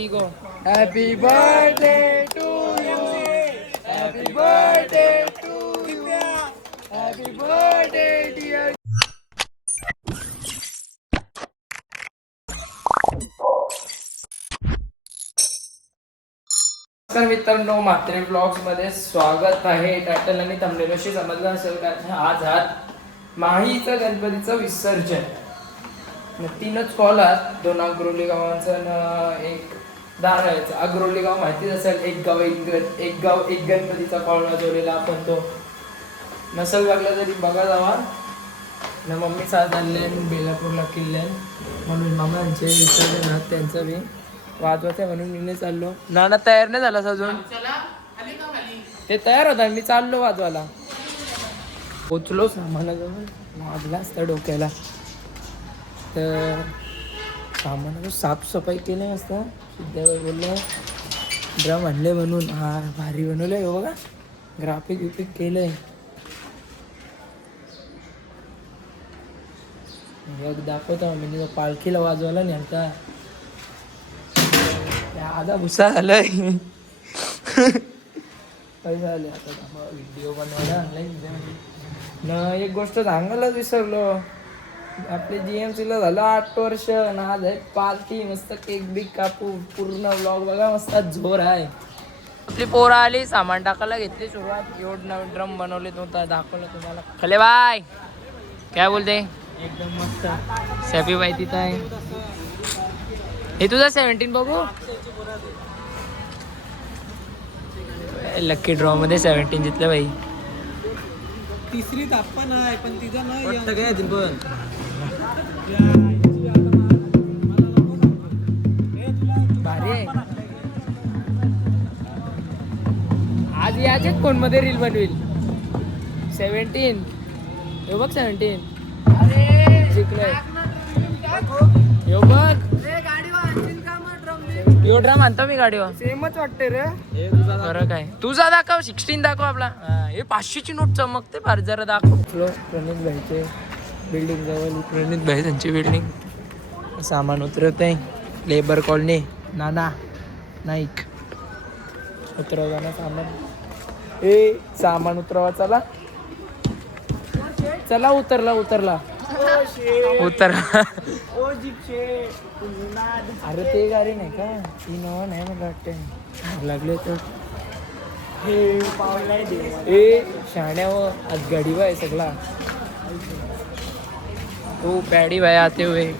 Ready go. Happy birthday to you. Happy birthday to you. Happy birthday dear. नमस्कार मित्रांनो, Mhatre blogs मध्ये स्वागत आहे. टायटल आणि थंबनेलशी समजलं असेल का? आज माहीचं गणपतीचं विसर्जन. तीनच कॉल आहेत, 2 अग्रोली गावांचा एक दारायचं. अग्रोली गाव माहितीच असेल. एक गाव एक गणपतीचा कॉल वाजवलेला आपण. तो नसल लागला तरी बघा जावा ना. मम्मी साथ आणले बेलापूरला किल्ल्यान म्हणून मामांचे विसर्जन आहात त्यांचं बी वाजवायचं म्हणून मी चाललो. नाना तयार नाही झाला अजून. ते तयार होता, मी चाललो वाजवायला. पोचलो सामानाजवळ, वाजला असता डोक्याला. तर सामानाचं साफसफाई केली असतं. सिद्धाबाई बोललं ड्रम आणले म्हणून. हा भारी बनवलंय हो बघा, ग्राफिक विपिक केलंय. दाखवतो मी पालखीला वाजवायला नाही आता. आधा भुसा झालाय. काय झालं आता व्हिडिओ बनवायला ना. एक गोष्ट सांगायलाच विसरलो. आपले GMC ला झालं 8 वर्ष ना. आज आहे पार्टी, मस्त केक बिक कापू, पूर्ण ब्लॉग बघा, मस्त जोर आहे. आपली पोरं आली, सामान टाकायला घेतली सुरुवात. एवढं ड्रम बनवले तो दाखवलं तुम्हाला. खले बाय काय बोलते? एकदम मस्त. सॅपी बाई तिथं आहे. हे तुझा 17 बघू. लकी ड्रॉ मध्ये 17 जितलं बाई. तिसरी ताप्पा नाही पण तिचा नाही काय पण भारी आहे. आज याचेच फोन मध्ये रील बनवेल. 17 हे बघ 17 जिंकलंय. यो बघ यो ड्रम आणतो मी गाडीवर. सेमच वाटते रे. फरक आहे. तुझा दाखव 16 दाखव आपला. हे 500ची नोट चमकते फार, जरा दाखव. प्रणित भाईचे बिल्डिंग जवळ. प्रणित भाई त्यांची बिल्डिंग. सामान उतरत आहे. लेबर कॉलनी नाना नाईक उतरवताना सामान. सामान उतरवा. चला चला उतरला उतरला अरे ते गाडी नाही का? ती नवा नाही मला वाटतं. लागले तर शहाण्यावर आज गाडी बाय सगळा. तो पॅडी बाय आते हुए.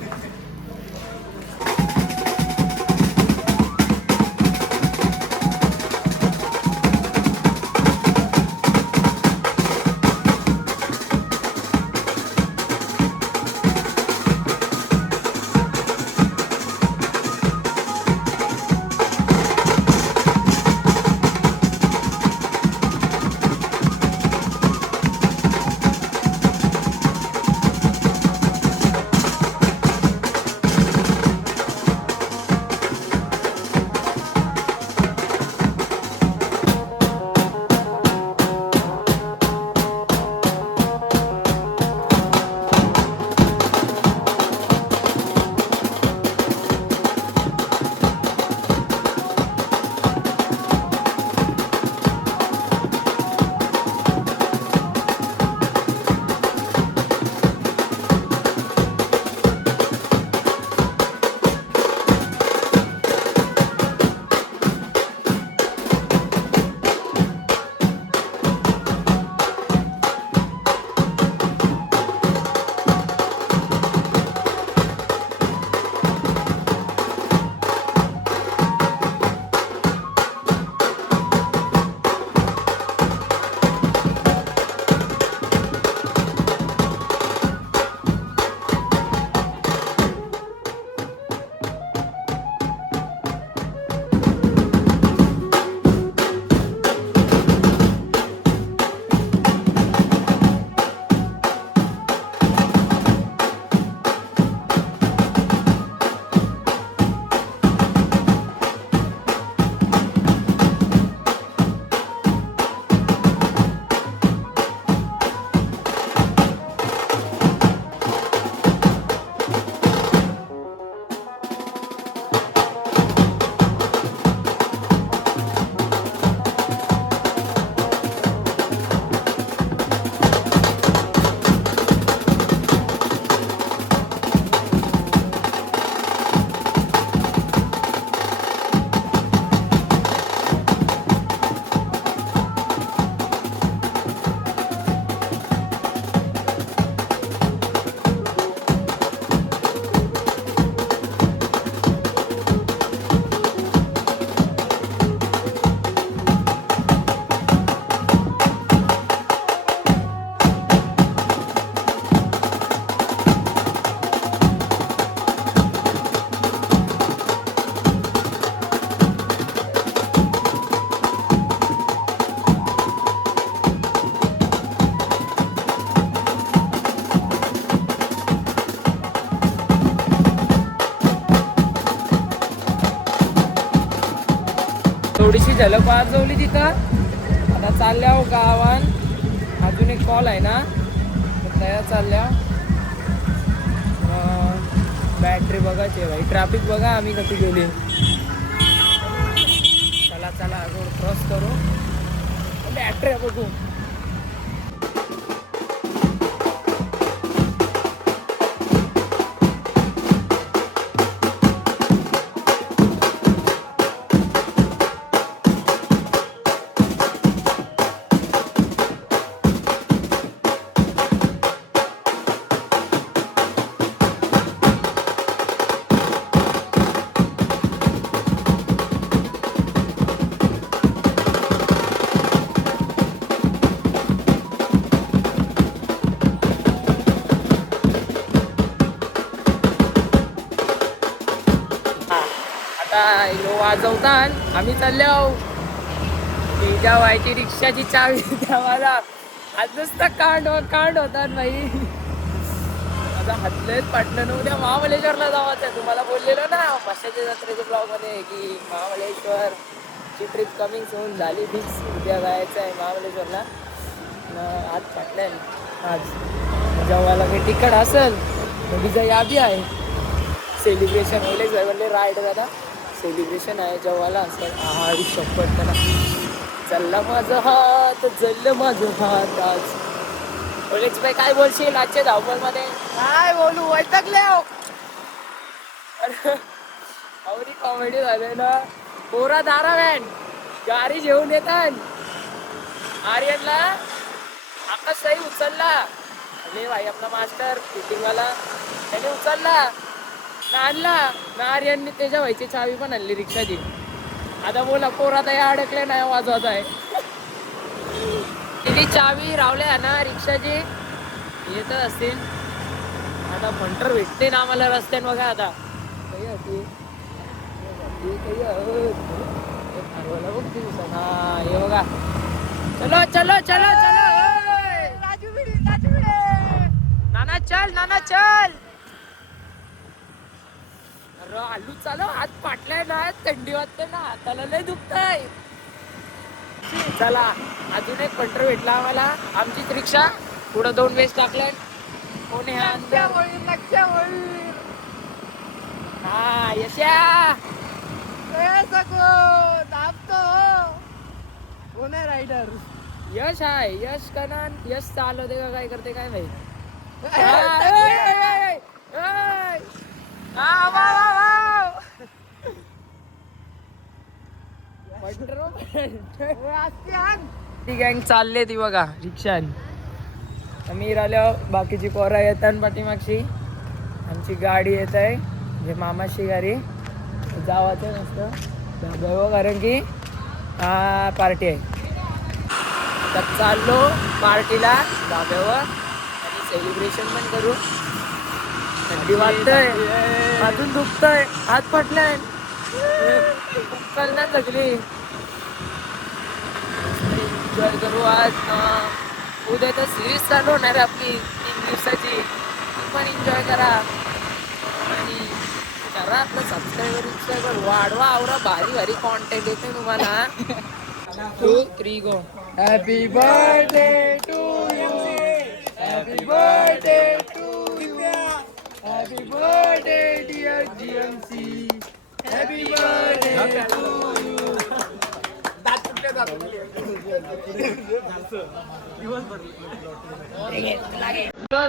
थोडीशी झलक वाजवली तिथं. आता चालल्या हो गावान. अजून एक कॉल आहे ना, तर त्या चालल्या. बॅटरी बघायची भाई. ट्रॅफिक बघा आम्ही कशी गेली. चला चला रोड क्रॉस करू. बॅटरी बघू. वाजवतात आम्ही चाललो. तिच्या व्हायची रिक्षाची चावी द्यावाला आज नुसता कांड होतात भाई. आता हल्लेच पाटणं. उद्या महाबळेश्वरला जावायचं. तुम्हाला बोललेलो ना पाचशेच्या जत्रेच्या ब्लॉग मध्ये की महाबळेश्वर ची ट्रिप कमिंग होऊन झाली फिक्स. उद्या जायचं आहे महाबळेश्वरला. आज पाटल्या आज जेव्हाला काही तिकट असेल तिचा याबी आहे. सेलिब्रेशन होईल जवळले राईड दादा. सेलिब्रेशन आहे जेव्हाला असेल. आहारी शपथ त्याला चालला माझं हात जल्लं माझं हात. आज ओलेक्स भाई काय बोलशील आजच्या धावपळमध्ये? काय बोलू वैतागले. अवरी कॉमेडी झाले ना. पोरा दारा व्हॅन गाडी घेऊन येतात. आर्यनला आकाश साई उचलला. अरे भाई आपला मास्टर फिटिंगवाला त्याने उचलला ना आणला ना. आर्यनने त्याच्या व्हायची चावी पण आणली रिक्षाची. आता बोला पोरा तर या अडकले नाही वाजवत आहे. तिथे चावी रावल्या ना रिक्षाची येत असतील. आता फंटर भेटते ना आम्हाला रस्त्यान बघा. आता हा हे बघा. चलो चलो चलो चलो नाना चल नाना चल. आलू चालू हात पाटलाय ना. थंडी वाजते ना हाताला लय दुखतंय. चला अजून एक पंटर भेटला आम्हाला. आमचीच रिक्षा पुढं 2 वेळेस टाकलं. कोणी हा हा यशा कोण आहे रायडर? यश आहे. यश का यश चालवते का काय करते काय माहिती. ती गँग चालले ती बघा रिक्षान. आम्ही राहिलो बाकीची पोरा येतात पाठीमागची. आमची गाडी येत आहे म्हणजे मामाची गाडी. जावाचं मस्त कारण की हा पार्टी आहे. तर चाललो पार्टीला धाब्यावर आणि सेलिब्रेशन पण करू. थंडी वाजतंय अजून दुखतंय हात पडलाय. कल्ला सगळी एन्जॉय करू आज. उद्या तर सिरीज चालू होणार आहे आपली 3 दिवसाची. ती पण एन्जॉय करा आणि करा आपलं सबस्क्रायबर वाढवा. आवरा भारी भारी कॉन्टेंट येते तुम्हाला. 2, 3 go. Happy birthday to you. Happy birthday to you. Happy birthday dear GMC. Happy birthday to you.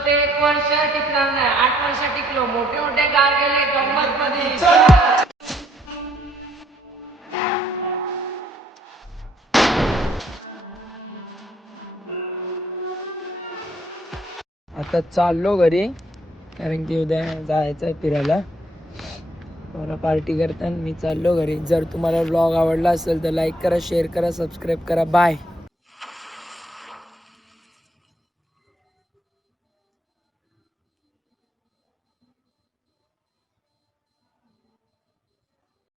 ते 1 वर्ष टिकला नाही 8 वर्ष टिकलो. मोठे मोठे गाव गेले गंमत मध्ये. आता चाललो घरी कारण की उद्या जायचं आहे फिरायला. मला पार्टी करताना मी चाललो घरी. जर तुम्हाला ब्लॉग आवडला असेल तर लाईक करा, शेअर करा, सबस्क्राईब करा. बाय.